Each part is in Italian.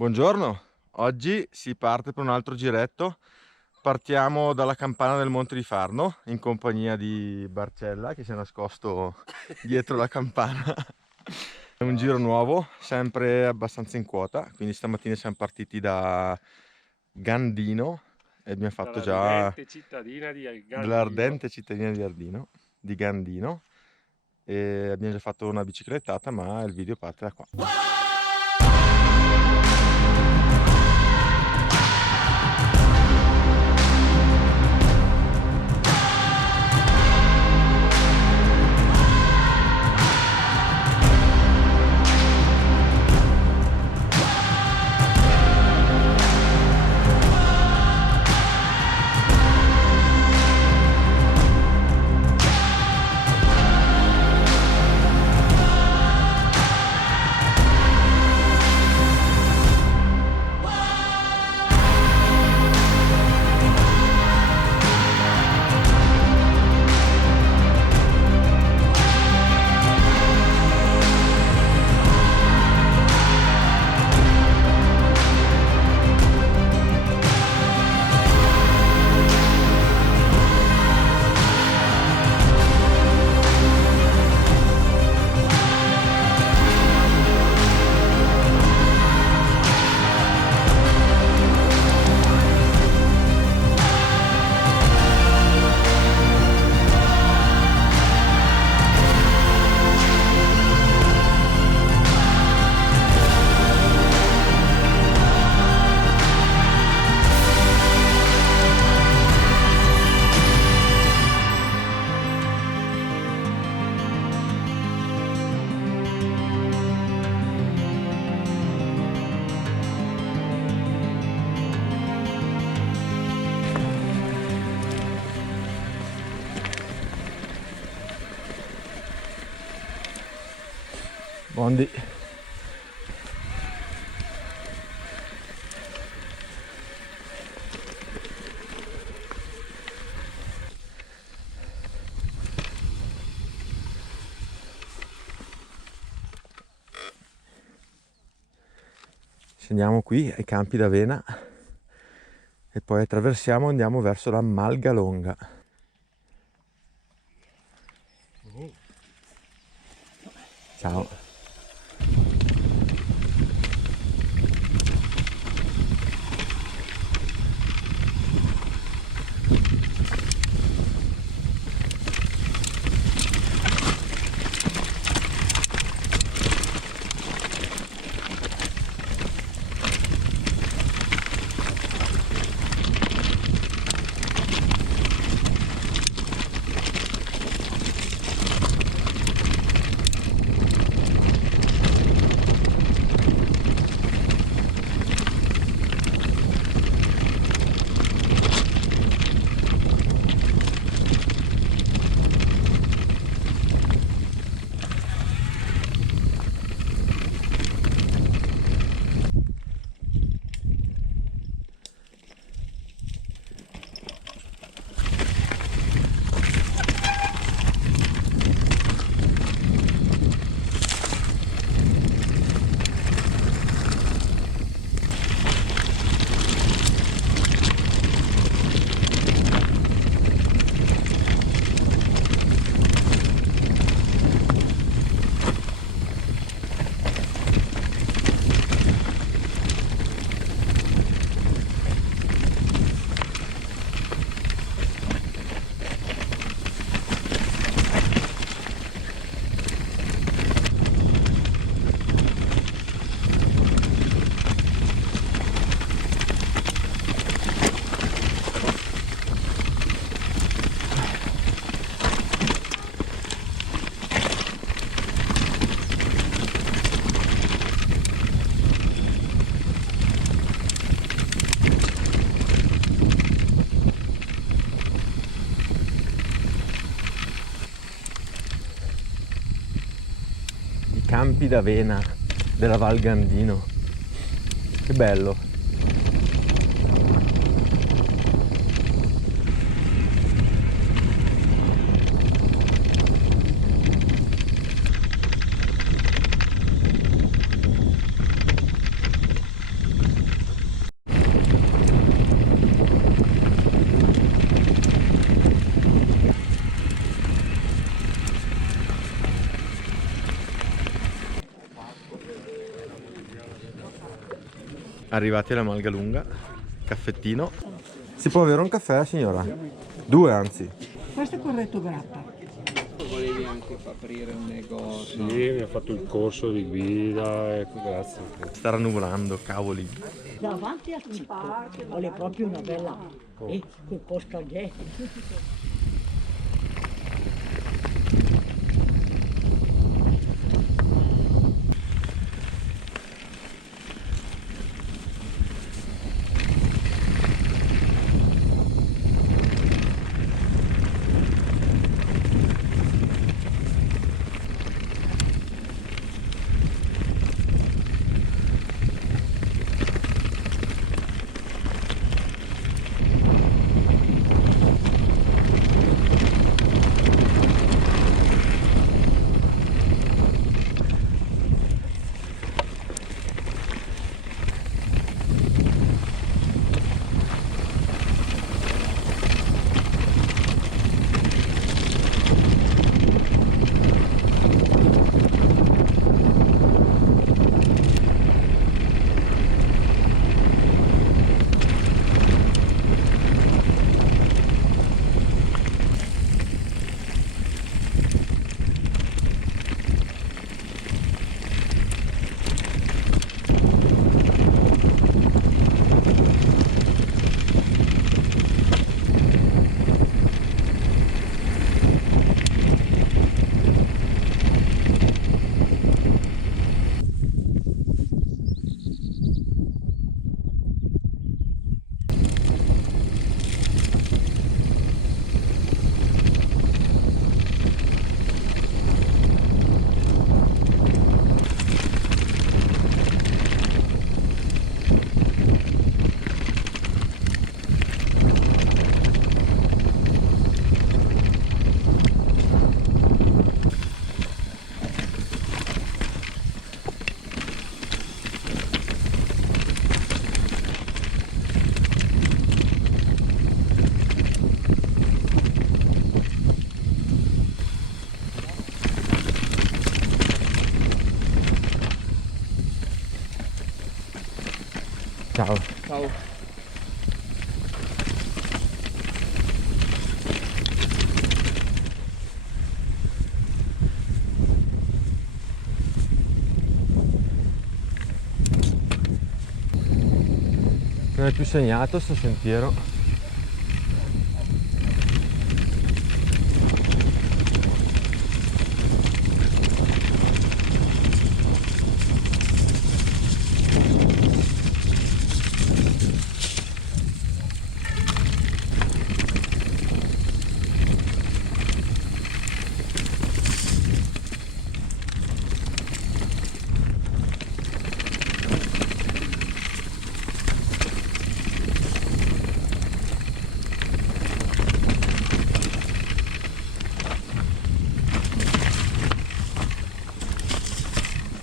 Buongiorno, oggi si parte per un altro giretto. Partiamo dalla campana del Monte di Farno in compagnia di Barcella che si è nascosto dietro la campana. È un giro nuovo, sempre abbastanza in quota, quindi stamattina siamo partiti da Gandino e abbiamo fatto già Dall'ardente cittadina di Gandino. dall'ardente cittadina di Gandino e abbiamo già fatto una biciclettata, ma il video parte da qua. Bondi. Scendiamo qui ai Campi d'Avena e poi attraversiamo e andiamo verso la Malgalonga. Ciao. Campi d'Avena della Val Gandino. Che bello. Arrivati alla Malgalunga, caffettino. Si può avere un caffè, signora? 2 anzi. Questo è corretto grappa. Volevi anche aprire un negozio? Sì, mi ha fatto il corso di guida, ecco, grazie. Sta rannuvolando, cavoli. Davanti al tipo, vuole proprio una bella, quel posto a ghetti. Ciao. Ciao. Non è più segnato sto sentiero.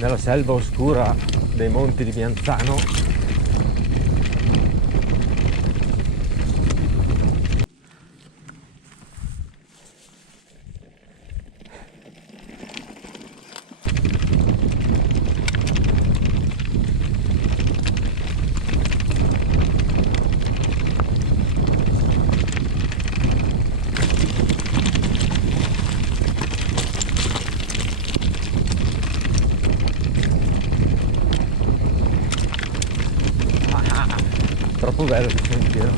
Nella selva oscura dei monti di Bianzano. Troppo bello il sentiero.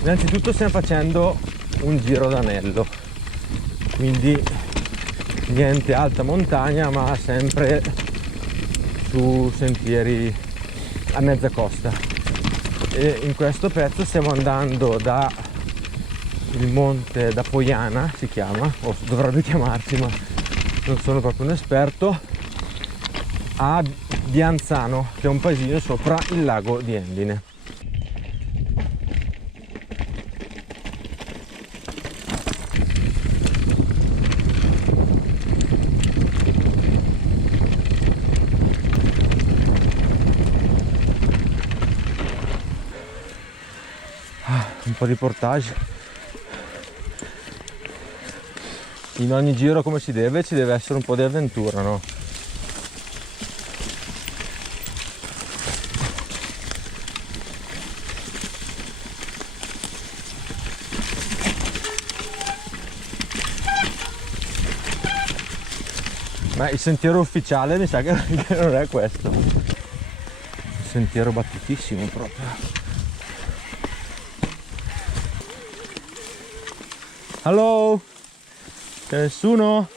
Innanzitutto stiamo facendo un giro d'anello, quindi niente alta montagna, ma sempre su sentieri a mezza costa. E in questo pezzo stiamo andando da il monte da Poiana, si chiama, o dovrebbe chiamarsi, ma non sono proprio un esperto, a Bianzano, che è un paesino sopra il lago di Endine. po' di portage. In ogni giro come ci deve essere un po' di avventura, no? Ma il sentiero ufficiale mi sa che non è questo. Un sentiero battutissimo proprio. Hello? C'è nessuno?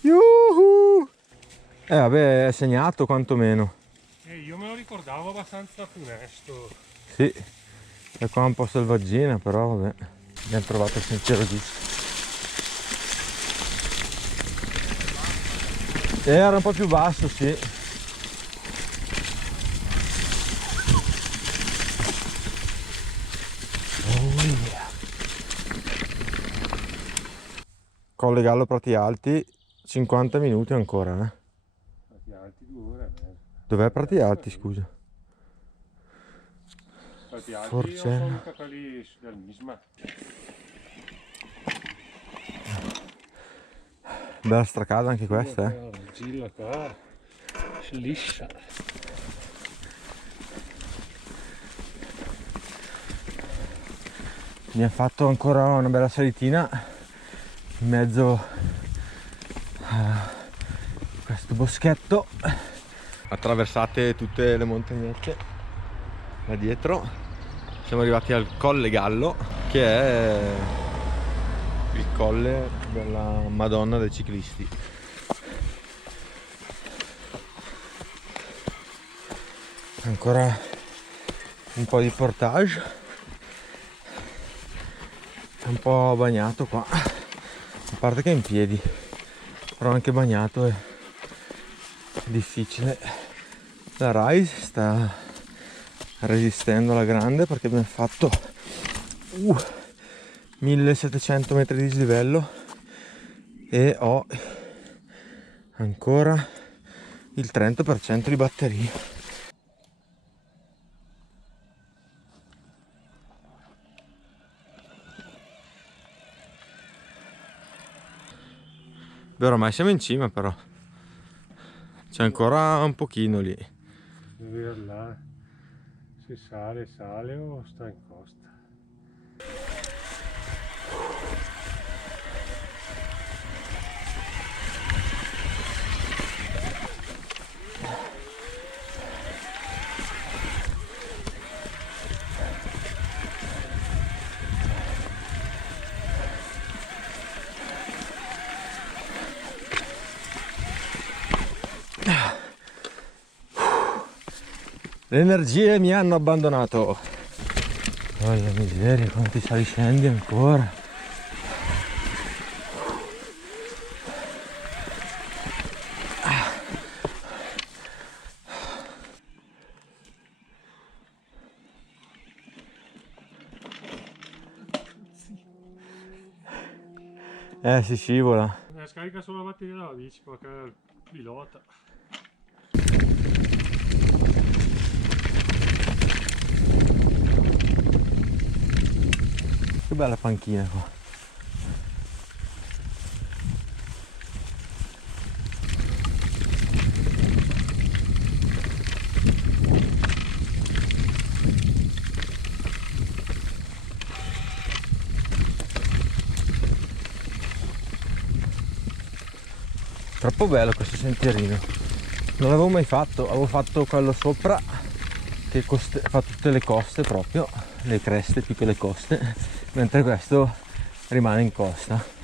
Yuhu! Vabbè, è segnato quantomeno. Io me lo ricordavo abbastanza funesto. Sì, è qua un po' selvaggina, però vabbè, abbiamo trovato il sentiero giusto. Era un po' più basso, sì. Oh yeah. Colle Gallo Prati Alti, 50 minuti ancora, eh. Prati Alti 2 ore. Dov'è Prati Alti, scusa? Prati Alti Forse. sono quelli del Misma. Bella stracata anche questa, eh. Gilla qua, liscia. Mi ha fatto ancora una bella salitina in mezzo a questo boschetto. Attraversate tutte le montagnette là dietro. Siamo arrivati al Colle Gallo, che è il colle della Madonna dei ciclisti. Ancora un po' di portage, è un po' bagnato qua, a parte che è in piedi, però anche bagnato è difficile. La Rise sta resistendo alla grande perché abbiamo fatto 1700 metri di dislivello e ho ancora il 30% di batteria. Beh, ormai siamo in cima, però c'è ancora un pochino lì. Vedere là se sale o sta in costa. Le energie mi hanno abbandonato. Oh la miseria, quanti saliscendi ancora. Si scivola. Scarica solo la batteria della bici perché pilota. Che bella panchina qua. Troppo bello questo sentierino. Non l'avevo mai fatto, avevo fatto quello sopra che fa tutte le coste proprio, le creste più che le coste, mentre questo rimane in costa.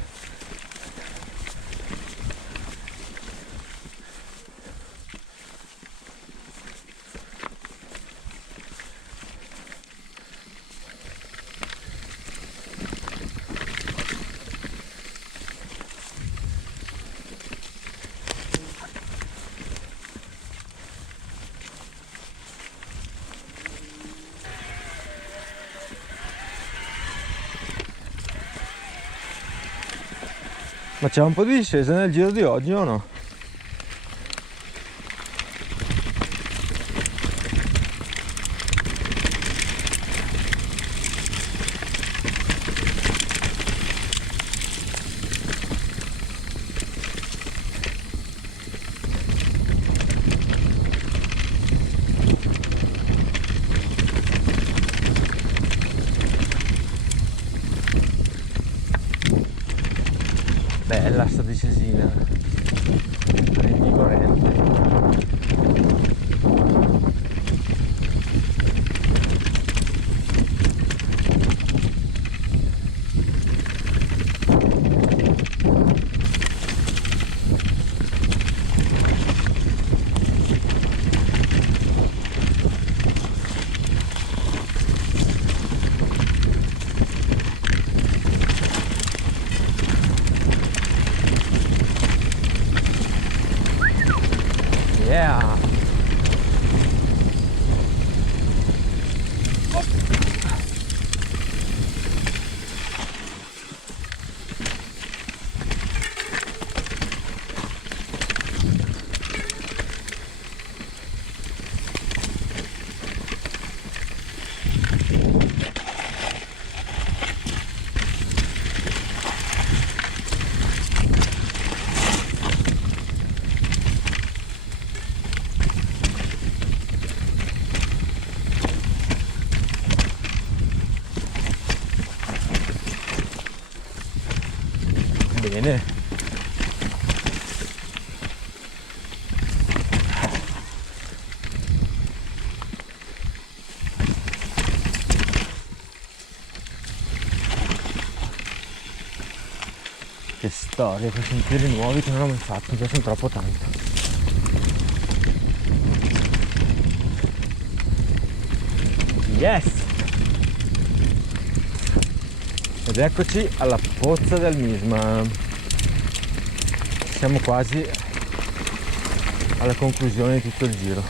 Ma c'è un po' di discesa nel giro di oggi o no? bassa discesina rinvigorente. Yeah. Bene. Che storia, quei sentieri nuovi che non ho mai fatto, mi piacciono troppo tanto. Yes! Ed eccoci alla pozza del Misma. Siamo quasi alla conclusione di tutto il giro.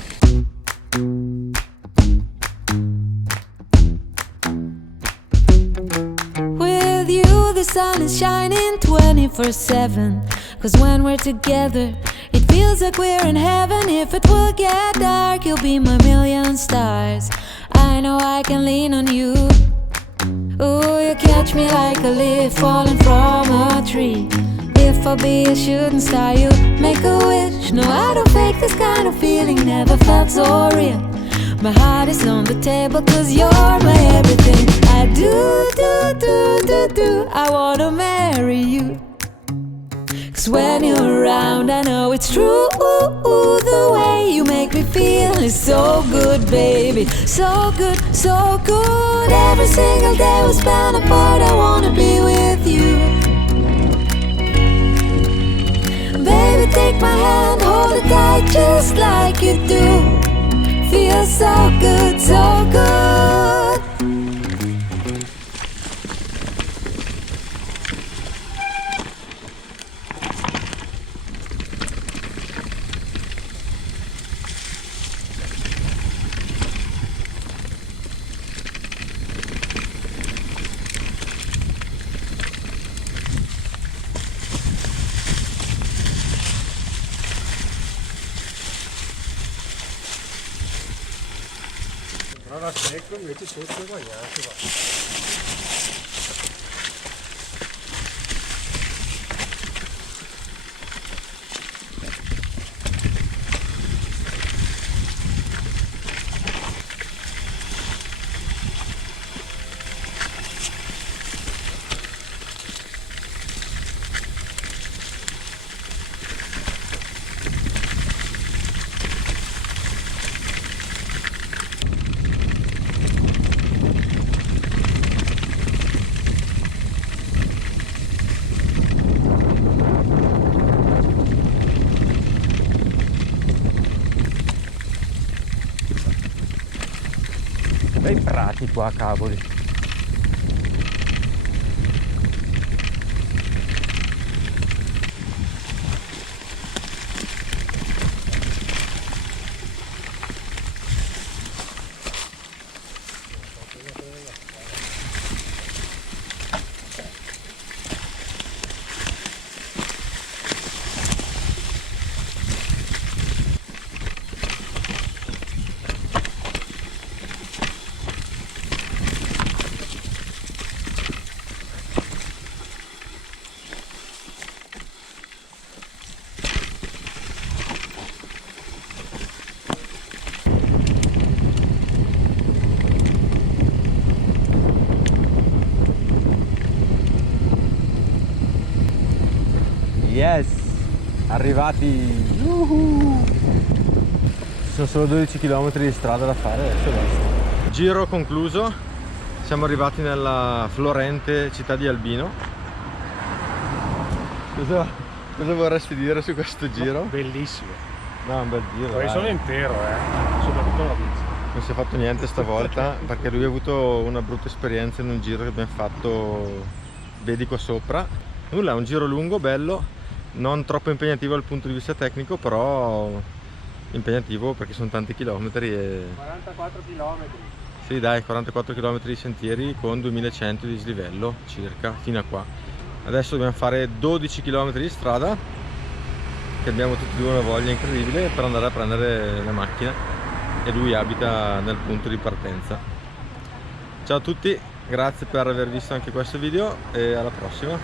With you the sun is shining 24/7. 'Cause when we're together it feels like we're in heaven. If it will get dark you'll be my million stars. I know I can lean on you. Oh, you catch me like a leaf falling from a tree. If I'll be a shooting star, you make a wish. No, I don't fake this kind of feeling, never felt so real. My heart is on the table 'cause you're my everything. I do, I wanna marry you. 'Cause when you're around I know it's true. The way you make me feel is so good, baby. So good, so good. Every single day we spend apart, I wanna be with you. Baby, take my hand, hold it tight just like you do. Feels so good, so good. Però la secco invece sotto è bagnato, va. Bei prati qua, cavoli. Yes, arrivati. Ci sono solo 12 km di strada da fare, adesso basta. Giro concluso, siamo arrivati nella florente città di Albino. Cosa vorresti dire su questo giro? Bellissimo. No, un bel giro. Poi dai. solo intero, soprattutto la bici. Non si è fatto niente stavolta perché lui ha avuto una brutta esperienza in un giro che abbiamo fatto, vedi qua sopra. Nulla, un giro lungo, bello, non troppo impegnativo dal punto di vista tecnico, però impegnativo perché sono tanti chilometri e... 44 km. Sì dai, 44 km di sentieri con 2100 di dislivello circa, fino a qua. Adesso dobbiamo fare 12 km di strada, che abbiamo tutti e due una voglia incredibile per andare a prendere la macchina, e lui abita nel punto di partenza. Ciao a tutti, grazie per aver visto anche questo video e alla prossima.